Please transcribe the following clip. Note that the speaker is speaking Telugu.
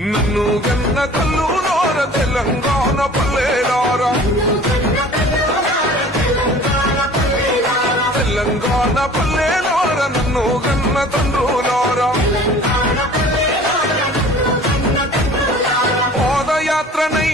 నన్ను గన్న తల్లులార తెలంగాణ పల్లెలారా తెలంగాణ పల్లెలార నన్ను గన్న తండ్రులారా పాదయాత్రనై